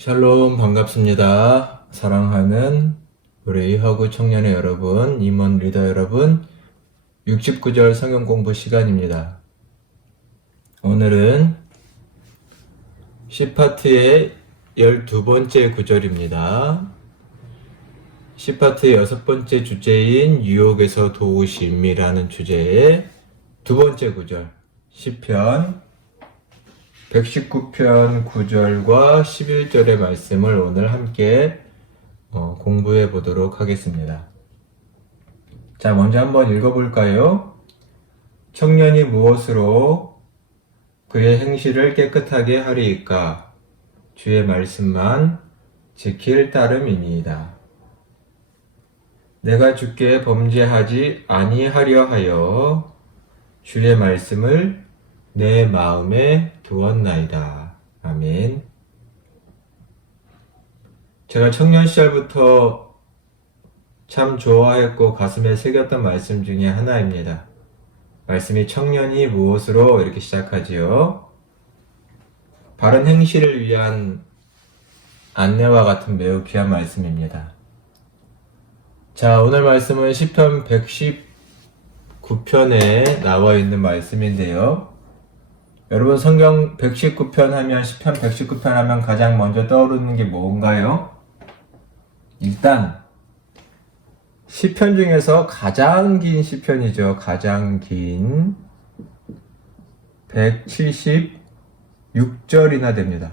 샬롬 반갑습니다. 사랑하는 우리 허구 청년의 여러분, 임원 리더 여러분, 69절 성경 공부 시간입니다. 오늘은 10파트의 12번째 구절입니다. 10파트의 6번째 주제인 유혹에서 도우심이라는 주제의 두 번째 구절, 시편 119편 9절과 11절의 말씀을 오늘 함께 공부해 보도록 하겠습니다. 자, 먼저 한번 읽어볼까요? 청년이 무엇으로 그의 행실을 깨끗하게 하리이까? 주의 말씀만 지킬 따름이니이다. 내가 주께 범죄하지 아니하려 하여 주의 말씀을 내 마음에 두었나이다. 아멘. 제가 청년 시절부터 참 좋아했고 가슴에 새겼던 말씀 중에 하나입니다. 말씀이 청년이 무엇으로 이렇게 시작하지요? 바른 행실을 위한 안내와 같은 매우 귀한 말씀입니다. 자, 오늘 말씀은 시편 119편에 나와 있는 말씀인데요. 여러분 성경 119편 하면 시편 119편 하면 가장 먼저 떠오르는 게 뭔가요? 일단 시편 중에서 가장 긴 시편이죠. 가장 긴 176절이나 됩니다.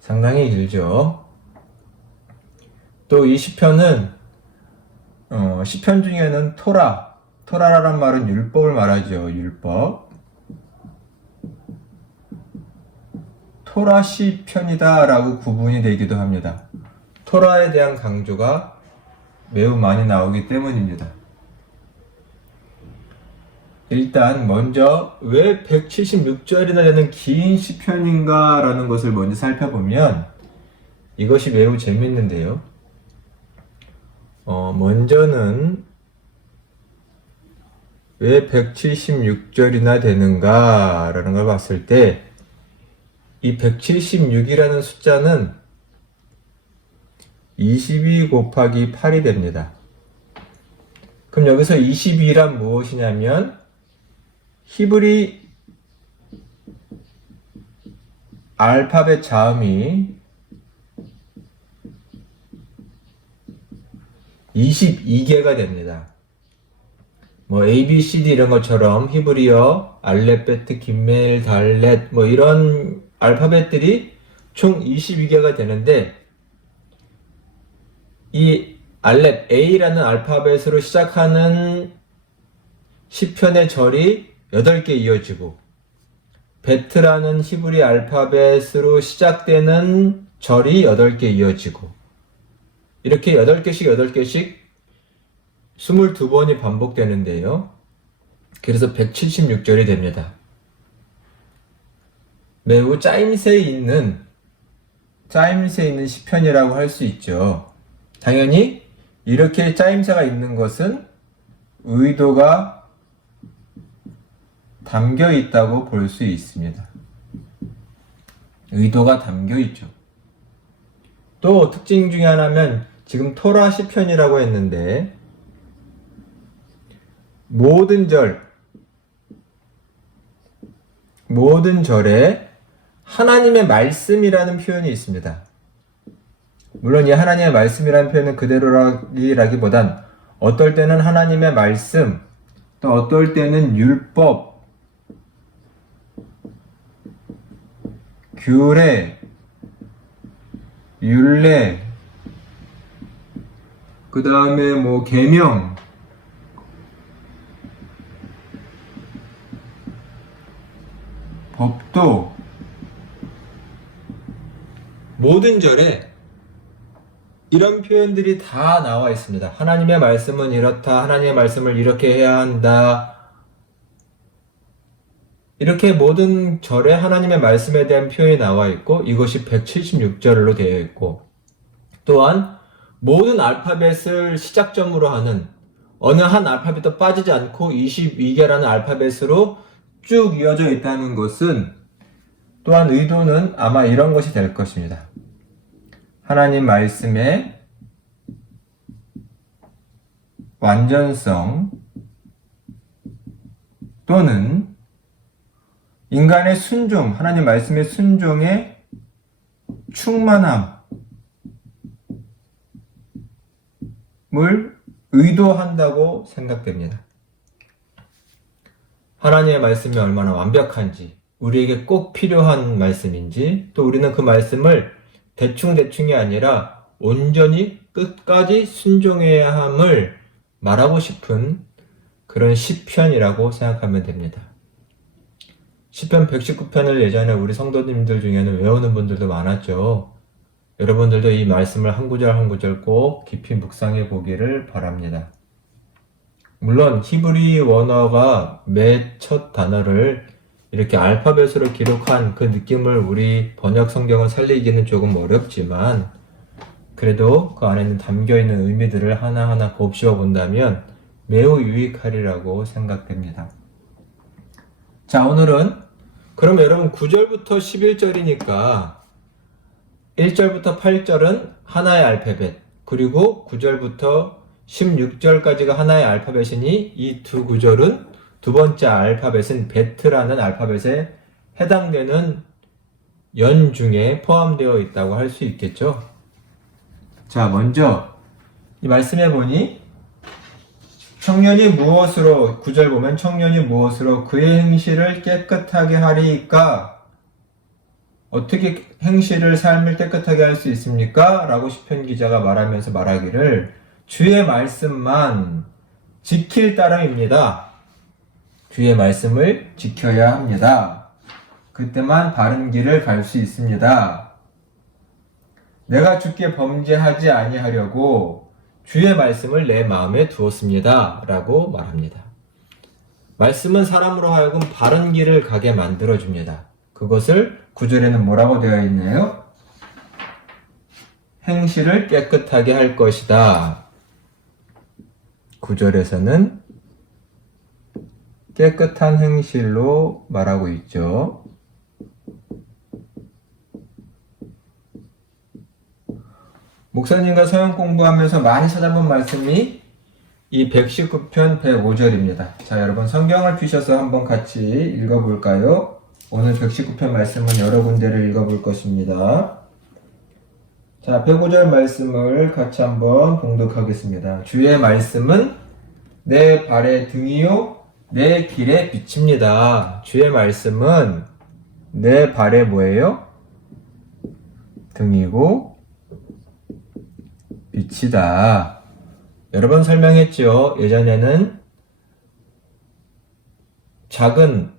상당히 길죠. 또 이 시편은 시편 중에는 토라라는 말은 율법을 말하죠. 율법. 토라 시편이다 라고 구분이 되기도 합니다. 토라에 대한 강조가 매우 많이 나오기 때문입니다. 일단 먼저 왜 176절이나 되는 긴 시편인가 라는 것을 먼저 살펴보면 이것이 매우 재밌는데요. 먼저는 왜 176절이나 되는가 라는 걸 봤을 때 이 176이라는 숫자는 22 곱하기 8이 됩니다. 그럼 여기서 22란 무엇이냐면 히브리 알파벳 자음이 22개가 됩니다. 뭐 A, B, C, D 이런 것처럼 히브리어, 알렙베트, 김멜, 달렛 뭐 이런 알파벳들이 총 22개가 되는데 이 알렙 A라는 알파벳으로 시작하는 시편의 절이 8개 이어지고 베트라는 히브리 알파벳으로 시작되는 절이 8개 이어지고 이렇게 8개씩 22번이 반복되는데요. 그래서 176절이 됩니다. 매우 짜임새 있는 시편이라고 할 수 있죠. 당연히 이렇게 짜임새가 있는 것은 의도가 담겨 있다고 볼 수 있습니다. 의도가 담겨 있죠. 또 특징 중에 하나는 지금 토라 시편이라고 했는데 모든 절에 하나님의 말씀이라는 표현이 있습니다. 물론 이 하나님의 말씀이라는 표현은 그대로라기보단 어떨 때는 하나님의 말씀, 또 어떨 때는 율법, 규례, 율례, 그 다음에 뭐 계명, 법도, 모든 절에 이런 표현들이 다 나와 있습니다. 하나님의 말씀은 이렇다. 하나님의 말씀을 이렇게 해야 한다. 이렇게 모든 절에 하나님의 말씀에 대한 표현이 나와 있고 이것이 176절로 되어 있고 또한 모든 알파벳을 시작점으로 하는 어느 한 알파벳도 빠지지 않고 22개라는 알파벳으로 쭉 이어져 있다는 것은 또한 의도는 아마 이런 것이 될 것입니다. 하나님 말씀의 완전성 또는 인간의 순종, 하나님 말씀의 순종의 충만함을 의도한다고 생각됩니다. 하나님의 말씀이 얼마나 완벽한지, 우리에게 꼭 필요한 말씀인지, 또 우리는 그 말씀을 대충대충이 아니라 온전히 끝까지 순종해야 함을 말하고 싶은 그런 시편이라고 생각하면 됩니다. 시편 119편을 예전에 우리 성도님들 중에는 외우는 분들도 많았죠. 여러분들도 이 말씀을 한 구절 한 구절 꼭 깊이 묵상해 보기를 바랍니다. 물론 히브리 원어가 매 첫 단어를 이렇게 알파벳으로 기록한 그 느낌을 우리 번역 성경을 살리기는 조금 어렵지만 그래도 그 안에 담겨있는 의미들을 하나하나 곱씹어 본다면 매우 유익하리라고 생각됩니다. 자, 오늘은 그럼 여러분 9절부터 11절이니까 1절부터 8절은 하나의 알파벳, 그리고 9절부터 16절까지가 하나의 알파벳이니 이 두 구절은 두 번째 알파벳은 베트라는 알파벳에 해당되는 연 중에 포함되어 있다고 할 수 있겠죠. 자, 먼저 이 말씀해 보니 청년이 무엇으로, 9절 보면 청년이 무엇으로 그의 행실을 깨끗하게 하리이까? 어떻게 행실을, 삶을 깨끗하게 할 수 있습니까? 라고 시편 기자가 말하면서 말하기를 주의 말씀만 지킬 따름입니다. 주의 말씀을 지켜야 합니다. 그때만 바른 길을 갈 수 있습니다. 내가 주께 범죄하지 아니하려고 주의 말씀을 내 마음에 두었습니다. 라고 말합니다. 말씀은 사람으로 하여금 바른 길을 가게 만들어줍니다. 그것을 9절에는 뭐라고 되어 있나요? 행실을 깨끗하게 할 것이다. 9절에서는 깨끗한 행실로 말하고 있죠. 목사님과 서영 공부하면서 많이 찾아본 말씀이 이 119편 105절입니다. 자, 여러분 성경을 펴셔서 한번 같이 읽어볼까요? 오늘 119편 말씀은 여러 군데를 읽어볼 것입니다. 자, 105절 말씀을 같이 한번 봉독하겠습니다. 주의 말씀은 내 발의 등이요 내 길의 빛입니다. 주의 말씀은 내 발의 뭐예요? 등이고 빛이다. 여러 번 설명했죠. 예전에는 작은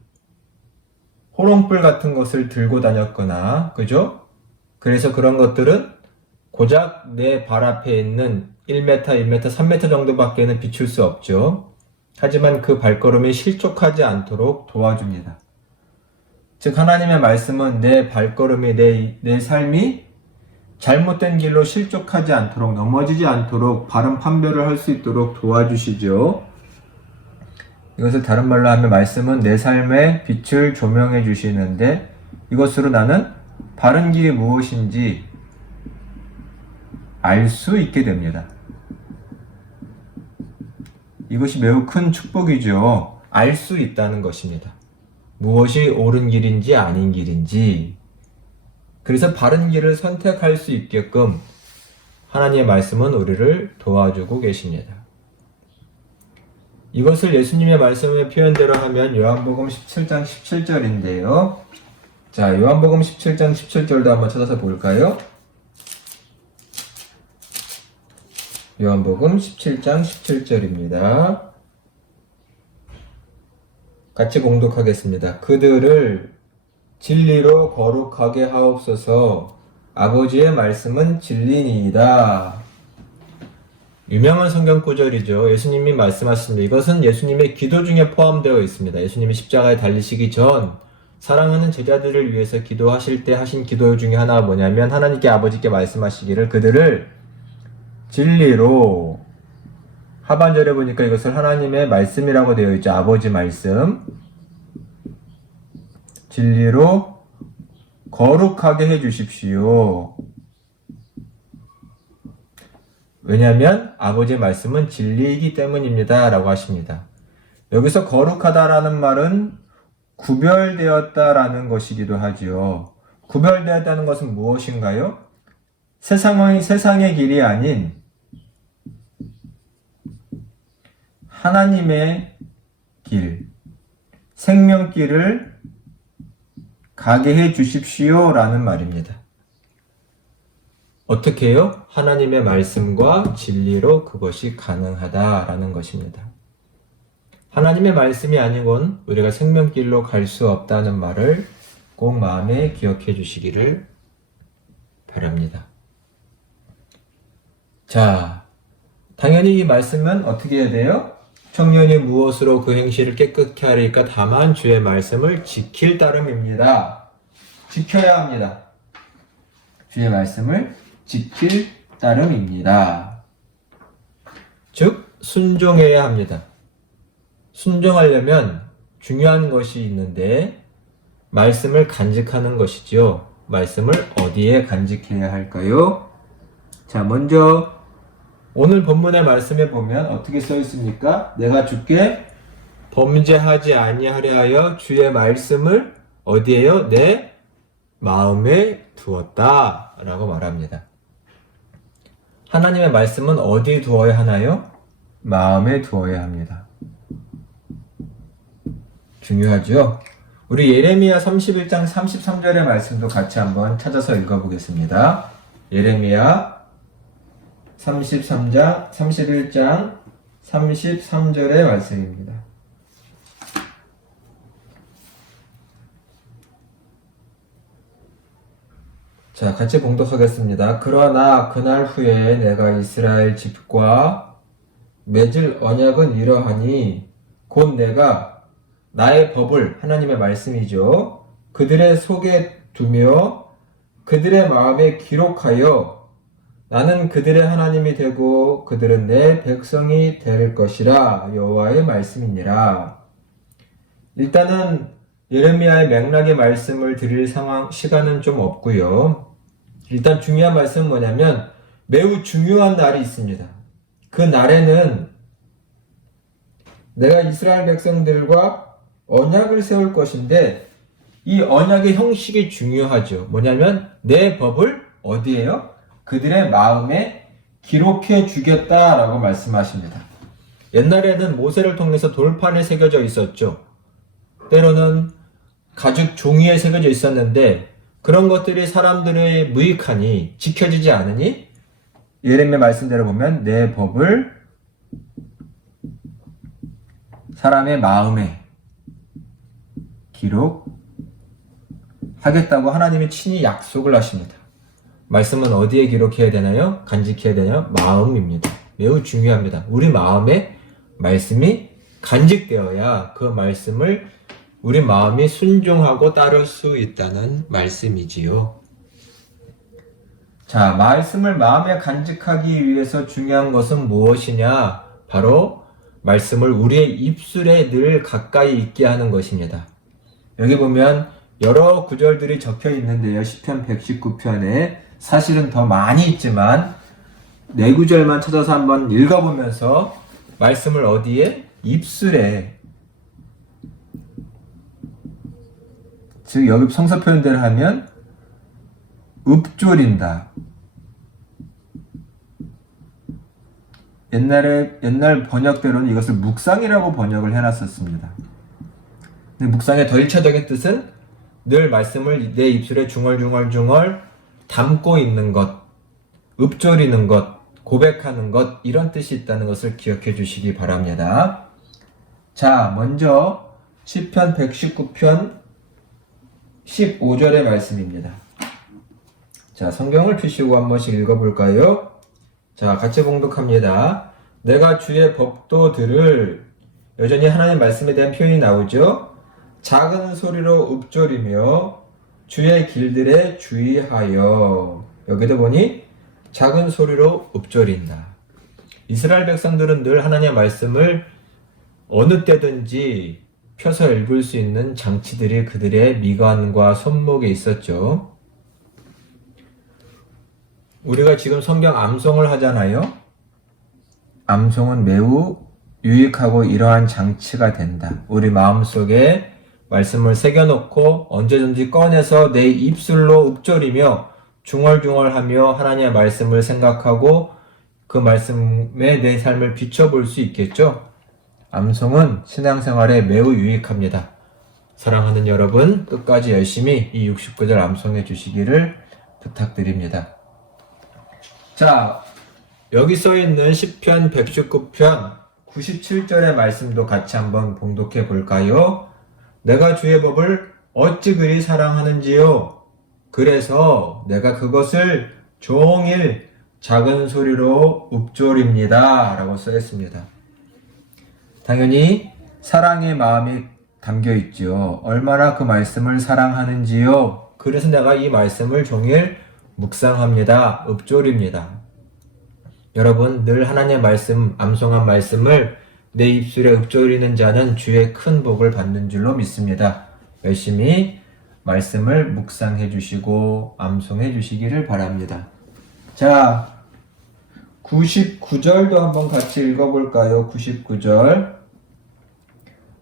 호롱불 같은 것을 들고 다녔거나, 그죠? 그래서 그런 것들은 고작 내 발 앞에 있는 1m, 1m, 3m 정도밖에는 비출 수 없죠. 하지만 그 발걸음이 실족하지 않도록 도와줍니다. 즉 하나님의 말씀은 내 발걸음이, 내 삶이 잘못된 길로 실족하지 않도록, 넘어지지 않도록 바른 판별을 할 수 있도록 도와주시죠. 이것을 다른 말로 하면 말씀은 내 삶의 빛을 조명해 주시는데 이것으로 나는 바른 길이 무엇인지 알 수 있게 됩니다. 이것이 매우 큰 축복이죠. 알 수 있다는 것입니다. 무엇이 옳은 길인지 아닌 길인지. 그래서 바른 길을 선택할 수 있게끔 하나님의 말씀은 우리를 도와주고 계십니다. 이것을 예수님의 말씀의 표현대로 하면 요한복음 17장 17절인데요. 자, 요한복음 17장 17절도 한번 찾아서 볼까요? 요한복음 17장 17절입니다. 같이 공독하겠습니다. 그들을 진리로 거룩하게 하옵소서. 아버지의 말씀은 진리니이다. 유명한 성경 구절이죠. 예수님이 말씀하셨습니다. 이것은 예수님의 기도 중에 포함되어 있습니다. 예수님이 십자가에 달리시기 전 사랑하는 제자들을 위해서 기도하실 때 하신 기도 중에 하나가 뭐냐면 하나님께 아버지께 말씀하시기를 그들을 진리로, 하반절에 보니까 이것을 하나님의 말씀이라고 되어 있죠. 아버지 말씀. 진리로 거룩하게 해 주십시오. 왜냐하면 아버지의 말씀은 진리이기 때문입니다. 라고 하십니다. 여기서 거룩하다라는 말은 구별되었다라는 것이기도 하지요. 구별되었다는 것은 무엇인가요? 세상의 길이 아닌 하나님의 길, 생명길을 가게 해 주십시오 라는 말입니다. 어떻게 해요? 하나님의 말씀과 진리로 그것이 가능하다라는 것입니다. 하나님의 말씀이 아니곤 우리가 생명길로 갈 수 없다는 말을 꼭 마음에 기억해 주시기를 바랍니다. 자, 당연히 이 말씀은 어떻게 해야 돼요? 청년이 무엇으로 그 행실을 깨끗게 하리까? 다만 주의 말씀을 지킬 따름입니다. 지켜야 합니다. 주의 말씀을 지킬 따름입니다. 즉, 순종해야 합니다. 순종하려면 중요한 것이 있는데 말씀을 간직하는 것이지요. 말씀을 어디에 간직해야 할까요? 자, 먼저 오늘 본문의 말씀에 보면 어떻게 써 있습니까? 내가 주께 범죄하지 아니하려 하여 주의 말씀을 어디에요? 내 마음에 두었다 라고 말합니다. 하나님의 말씀은 어디에 두어야 하나요? 마음에 두어야 합니다. 중요하죠? 우리 예레미야 31장 33절의 말씀도 같이 한번 찾아서 읽어보겠습니다. 예레미야 31장 33절의 말씀입니다. 자, 같이 봉독하겠습니다. 그러나 그날 후에 내가 이스라엘 집과 맺을 언약은 이러하니 곧 내가 나의 법을, 하나님의 말씀이죠, 그들의 속에 두며 그들의 마음에 기록하여 나는 그들의 하나님이 되고 그들은 내 백성이 될 것이라. 여호와의 말씀이니라. 일단은 예레미야의 맥락의 말씀을 드릴 시간은 좀 없고요. 일단 중요한 말씀은 뭐냐면 매우 중요한 날이 있습니다. 그 날에는 내가 이스라엘 백성들과 언약을 세울 것인데 이 언약의 형식이 중요하죠. 뭐냐면 내 법을 어디에요? 그들의 마음에 기록해 주겠다라고 말씀하십니다. 옛날에는 모세를 통해서 돌판에 새겨져 있었죠. 때로는 가죽 종이에 새겨져 있었는데 그런 것들이 사람들의 무익하니 지켜지지 않으니 예레미야 말씀대로 보면 내 법을 사람의 마음에 기록하겠다고 하나님이 친히 약속을 하십니다. 말씀은 어디에 기록해야 되나요? 간직해야 되나요? 마음입니다. 매우 중요합니다. 우리 마음에 말씀이 간직되어야 그 말씀을 우리 마음이 순종하고 따를 수 있다는 말씀이지요. 자, 말씀을 마음에 간직하기 위해서 중요한 것은 무엇이냐? 바로 말씀을 우리의 입술에 늘 가까이 있게 하는 것입니다. 여기 보면 여러 구절들이 적혀 있는데요. 시편 119편에 사실은 더 많이 있지만 4구절만 찾아서 한번 읽어보면서 말씀을 어디에? 입술에, 즉 여기 성서 표현대로 하면 읊조린다. 옛날 번역대로는 이것을 묵상이라고 번역을 해놨었습니다. 근데 묵상의 더 1차적인 뜻은 늘 말씀을 내 입술에 중얼중얼 담고 있는 것, 읊조리는 것, 고백하는 것, 이런 뜻이 있다는 것을 기억해 주시기 바랍니다. 자, 먼저 시편 119편 15절의 말씀입니다. 자, 성경을 펴시고 한 번씩 읽어볼까요? 자, 같이 봉독합니다. 내가 주의 법도 들을, 여전히 하나님 말씀에 대한 표현이 나오죠. 작은 소리로 읊조리며 주의 길들에 주의하여. 여기도 보니 작은 소리로 읊조린다. 이스라엘 백성들은 늘 하나님의 말씀을 어느 때든지 펴서 읽을 수 있는 장치들이 그들의 미간과 손목에 있었죠. 우리가 지금 성경 암송을 하잖아요. 암송은 매우 유익하고 이러한 장치가 된다. 우리 마음속에 말씀을 새겨놓고 언제든지 꺼내서 내 입술로 읊조리며 중얼중얼하며 하나님의 말씀을 생각하고 그 말씀에 내 삶을 비춰볼 수 있겠죠. 암송은 신앙생활에 매우 유익합니다. 사랑하는 여러분, 끝까지 열심히 이 69절 암송해 주시기를 부탁드립니다. 자, 여기 써있는 시편 119편 97절의 말씀도 같이 한번 봉독해 볼까요? 내가 주의 법을 어찌 그리 사랑하는지요? 그래서 내가 그것을 종일 작은 소리로 읊조립니다. 라고 써있습니다. 당연히 사랑의 마음이 담겨 있지요. 얼마나 그 말씀을 사랑하는지요. 그래서 내가 이 말씀을 종일 묵상합니다. 읊조립니다. 여러분, 늘 하나님의 말씀, 암송한 말씀을 내 입술에 읊조리는 자는 주의 큰 복을 받는 줄로 믿습니다. 열심히 말씀을 묵상해 주시고 암송해 주시기를 바랍니다. 자, 99절도 한번 같이 읽어볼까요? 99절.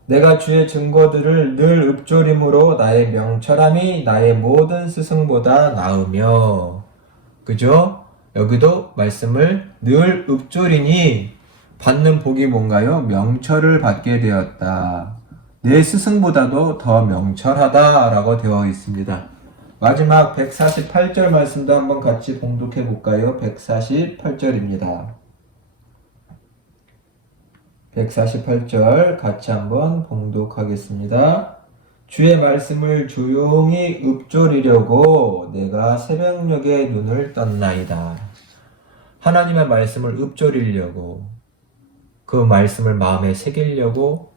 내가 주의 증거들을 늘 읊조림으로 나의 명철함이 나의 모든 스승보다 나으며. 그죠? 여기도 말씀을 늘 읊조리니 받는 복이 뭔가요? 명철을 받게 되었다. 내 스승보다도 더 명철하다 라고 되어 있습니다. 마지막 148절 말씀도 한번 같이 봉독해 볼까요? 148절입니다. 148절 같이 한번 봉독하겠습니다. 주의 말씀을 조용히 읊조리려고 내가 새벽녘에 눈을 떴나이다. 하나님의 말씀을 읊조리려고, 그 말씀을 마음에 새기려고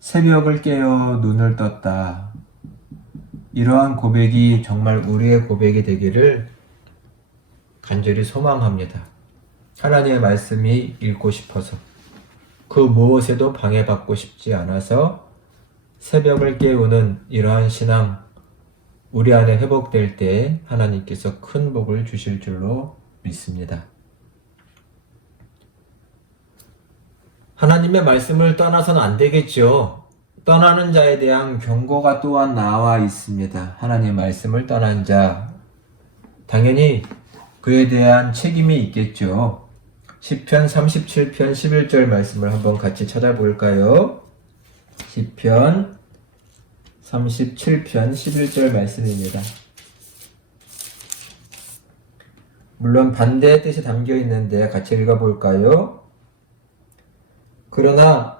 새벽을 깨어 눈을 떴다. 이러한 고백이 정말 우리의 고백이 되기를 간절히 소망합니다. 하나님의 말씀이 읽고 싶어서, 그 무엇에도 방해받고 싶지 않아서 새벽을 깨우는 이러한 신앙, 우리 안에 회복될 때 하나님께서 큰 복을 주실 줄로 믿습니다. 하나님의 말씀을 떠나서는 안 되겠죠. 떠나는 자에 대한 경고가 또한 나와 있습니다. 하나님의 말씀을 떠난 자, 당연히 그에 대한 책임이 있겠죠. 시편 37편 11절 말씀을 한번 같이 찾아볼까요? 시편 37편 11절 말씀입니다. 물론 반대의 뜻이 담겨 있는데 같이 읽어볼까요? 그러나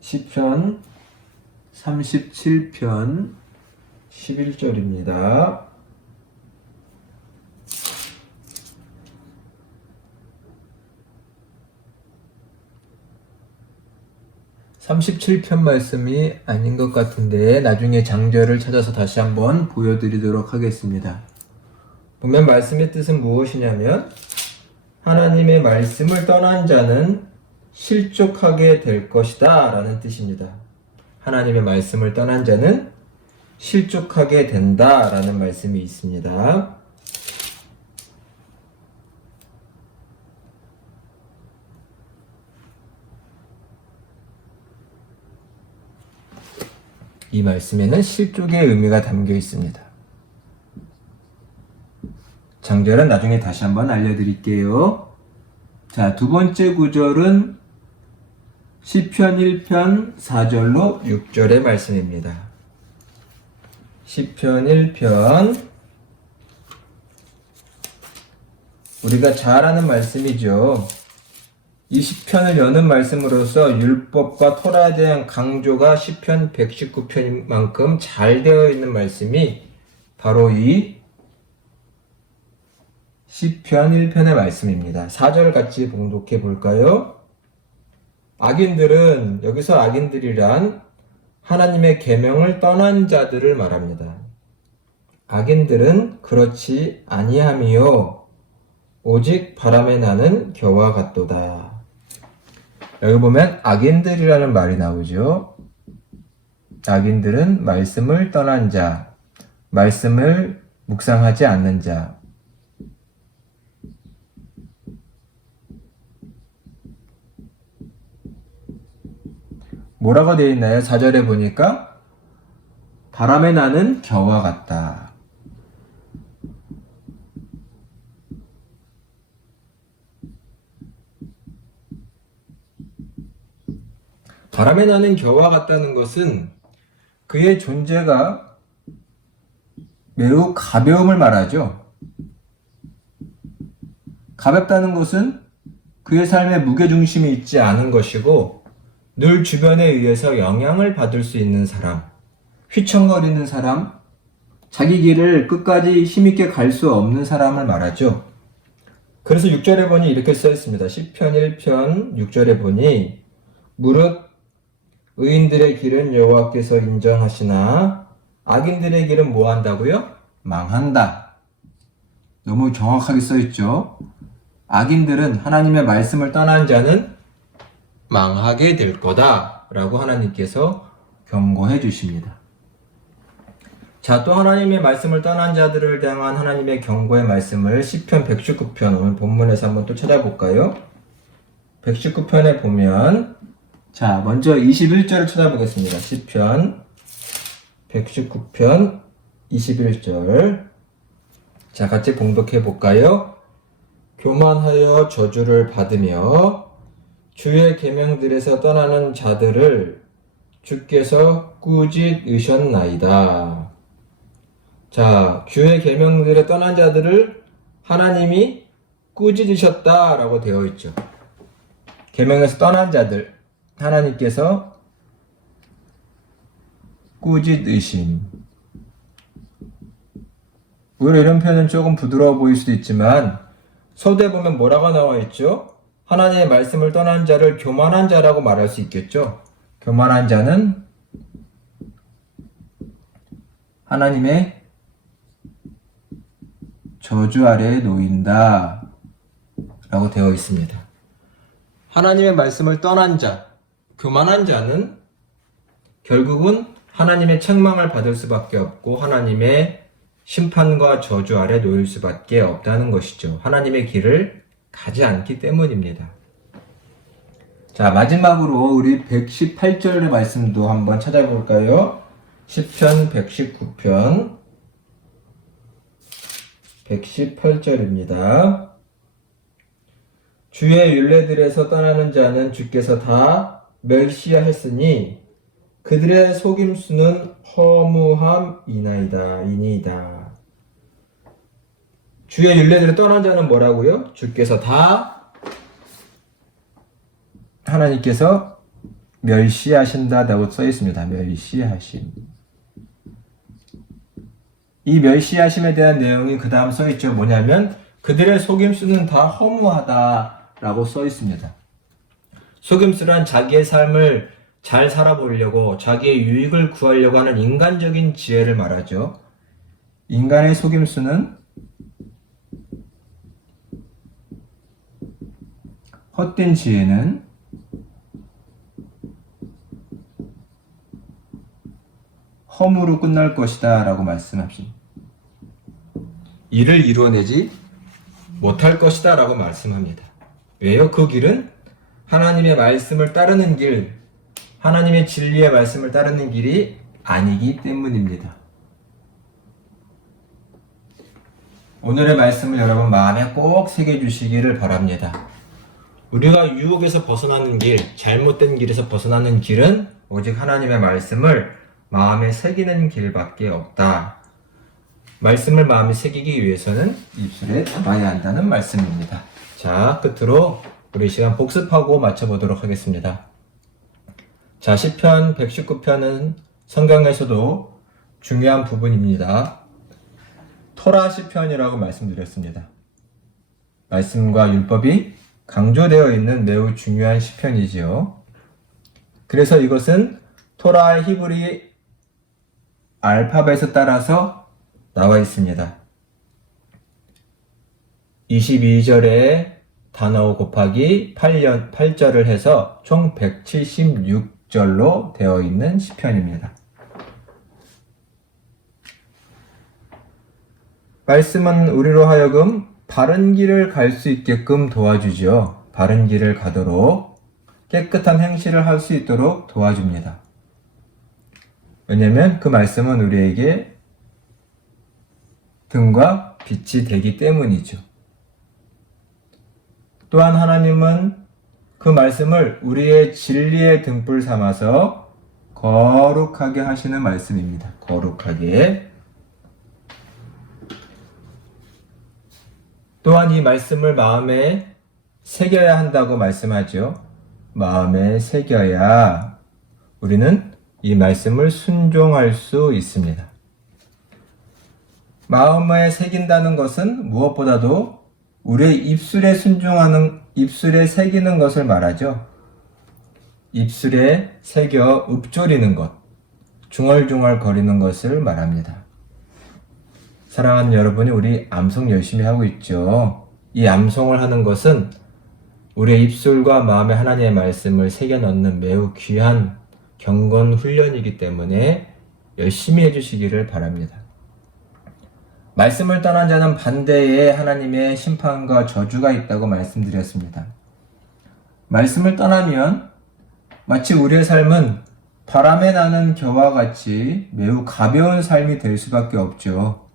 시편 37편 11절입니다. (37편) 말씀이 아닌 것 같은데 나중에 장절을 찾아서 다시 한번 보여드리도록 하겠습니다. 보면 말씀의 뜻은 무엇이냐면 하나님의 말씀을 떠난 자는 실족하게 될 것이다 라는 뜻입니다. 하나님의 말씀을 떠난 자는 실족하게 된다 라는 말씀이 있습니다. 이 말씀에는 실족의 의미가 담겨 있습니다. 장절은 나중에 다시 한번 알려드릴게요. 자, 두 번째 구절은 시편 1편 4절로 6절의 말씀입니다. 시편 1편, 우리가 잘 아는 말씀이죠. 이 시편을 여는 말씀으로서 율법과 토라에 대한 강조가 시편 119편인 만큼 잘 되어 있는 말씀이 바로 이 시편 1편의 말씀입니다. 4절 같이 봉독해 볼까요? 악인들은, 여기서 악인들이란 하나님의 계명을 떠난 자들을 말합니다. 악인들은 그렇지 아니함이요 오직 바람에 나는 겨와 같도다. 여기 보면 악인들이라는 말이 나오죠. 악인들은 말씀을 떠난 자, 말씀을 묵상하지 않는 자, 뭐라고 되어 있나요? 4절에 보니까 바람에 나는 겨와 같다. 바람에 나는 겨와 같다는 것은 그의 존재가 매우 가벼움을 말하죠. 가볍다는 것은 그의 삶에 무게중심이 있지 않은 것이고 늘 주변에 의해서 영향을 받을 수 있는 사람, 휘청거리는 사람, 자기 길을 끝까지 힘있게 갈 수 없는 사람을 말하죠. 그래서 6절에 보니 이렇게 써 있습니다. 시편 1편 6절에 보니 무릇 의인들의 길은 여호와께서 인정하시나 악인들의 길은 뭐 한다고요? 망한다. 너무 정확하게 써 있죠. 악인들은 하나님의 말씀을 떠난 자는 망하게 될 거다 라고 하나님께서 경고해 주십니다. 자, 또 하나님의 말씀을 떠난 자들을 향한 하나님의 경고의 말씀을 시편 119편 오늘 본문에서 한번 또 찾아볼까요? 119편에 보면 자, 먼저 21절을 찾아보겠습니다. 시편 119편 21절. 자, 같이 봉독해 볼까요? 교만하여 저주를 받으며 주의 계명들에서 떠나는 자들을 주께서 꾸짖으셨나이다. 자, 주의 계명들에 떠난 자들을 하나님이 꾸짖으셨다라고 되어 있죠. 계명에서 떠난 자들, 하나님께서 꾸짖으심. 오히려 이런 표현은 조금 부드러워 보일 수도 있지만 서두에 보면 뭐라고 나와 있죠? 하나님의 말씀을 떠난 자를 교만한 자라고 말할 수 있겠죠. 교만한 자는 하나님의 저주 아래에 놓인다 라고 되어 있습니다. 하나님의 말씀을 떠난 자, 교만한 자는 결국은 하나님의 책망을 받을 수밖에 없고 하나님의 심판과 저주 아래 놓일 수밖에 없다는 것이죠. 하나님의 길을 가지 않기 때문입니다. 자, 마지막으로 우리 118절의 말씀도 한번 찾아볼까요? 시편 119편 118절입니다. 주의 율례들에서 떠나는 자는 주께서 다 멸시하였으니 그들의 속임수는 허무함이니이다. 주의 율례들을 떠난 자는 뭐라고요? 주께서 다 하나님께서 멸시하신다라고 써 있습니다. 멸시하심. 이 멸시하심에 대한 내용이 그 다음 써 있죠. 뭐냐면 그들의 속임수는 다 허무하다라고 써 있습니다. 속임수란 자기의 삶을 잘 살아보려고 자기의 유익을 구하려고 하는 인간적인 지혜를 말하죠. 인간의 속임수는 헛된 지혜는 허무로 끝날 것이다 라고 말씀하십니다. 이를 이루어내지 못할 것이다 라고 말씀합니다. 왜요? 그 길은 하나님의 말씀을 따르는 길, 하나님의 진리의 말씀을 따르는 길이 아니기 때문입니다. 오늘의 말씀을 여러분 마음에 꼭 새겨주시기를 바랍니다. 우리가 유혹에서 벗어나는 길, 잘못된 길에서 벗어나는 길은 오직 하나님의 말씀을 마음에 새기는 길밖에 없다. 말씀을 마음에 새기기 위해서는 입술에 담아야 한다는 말씀입니다. 자, 끝으로 우리 시간 복습하고 마쳐보도록 하겠습니다. 자, 시편 119편은 성경에서도 중요한 부분입니다. 토라 시편이라고 말씀드렸습니다. 말씀과 율법이 강조되어 있는 매우 중요한 시편이지요. 그래서 이것은 토라의 히브리 알파벳에 따라서 나와 있습니다. 22절에 단어 곱하기 8절을 해서 총 176절로 되어 있는 시편입니다. 말씀은 우리로 하여금 바른 길을 갈 수 있게끔 도와주죠. 바른 길을 가도록 깨끗한 행실을 할 수 있도록 도와줍니다. 왜냐하면 그 말씀은 우리에게 등과 빛이 되기 때문이죠. 또한 하나님은 그 말씀을 우리의 진리의 등불 삼아서 거룩하게 하시는 말씀입니다. 거룩하게. 또한 이 말씀을 마음에 새겨야 한다고 말씀하죠. 마음에 새겨야 우리는 이 말씀을 순종할 수 있습니다. 마음에 새긴다는 것은 무엇보다도 우리의 입술에 새기는 것을 말하죠. 입술에 새겨 읊조리는 것, 중얼중얼 거리는 것을 말합니다. 사랑하는 여러분이 우리 암송 열심히 하고 있죠. 이 암송을 하는 것은 우리의 입술과 마음에 하나님의 말씀을 새겨 넣는 매우 귀한 경건 훈련이기 때문에 열심히 해주시기를 바랍니다. 말씀을 떠난 자는 반대에 하나님의 심판과 저주가 있다고 말씀드렸습니다. 말씀을 떠나면 마치 우리의 삶은 바람에 나는 겨와 같이 매우 가벼운 삶이 될 수밖에 없죠.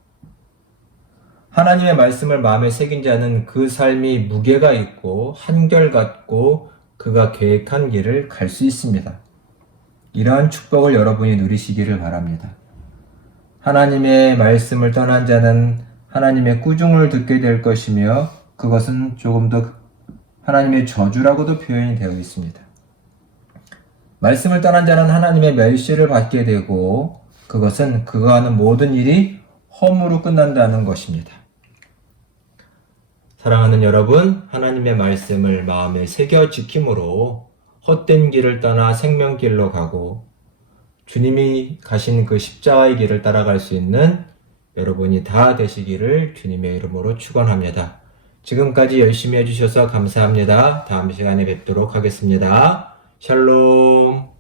하나님의 말씀을 마음에 새긴 자는 그 삶이 무게가 있고 한결같고 그가 계획한 길을 갈 수 있습니다. 이러한 축복을 여러분이 누리시기를 바랍니다. 하나님의 말씀을 떠난 자는 하나님의 꾸중을 듣게 될 것이며 그것은 조금 더 하나님의 저주라고도 표현이 되어 있습니다. 말씀을 떠난 자는 하나님의 멸시를 받게 되고 그것은 그가 하는 모든 일이 험으로 끝난다는 것입니다. 사랑하는 여러분, 하나님의 말씀을 마음에 새겨 지킴으로 헛된 길을 떠나 생명길로 가고 주님이 가신 그 십자가의 길을 따라갈 수 있는 여러분이 다 되시기를 주님의 이름으로 축원합니다. 지금까지 열심히 해주셔서 감사합니다. 다음 시간에 뵙도록 하겠습니다. 샬롬.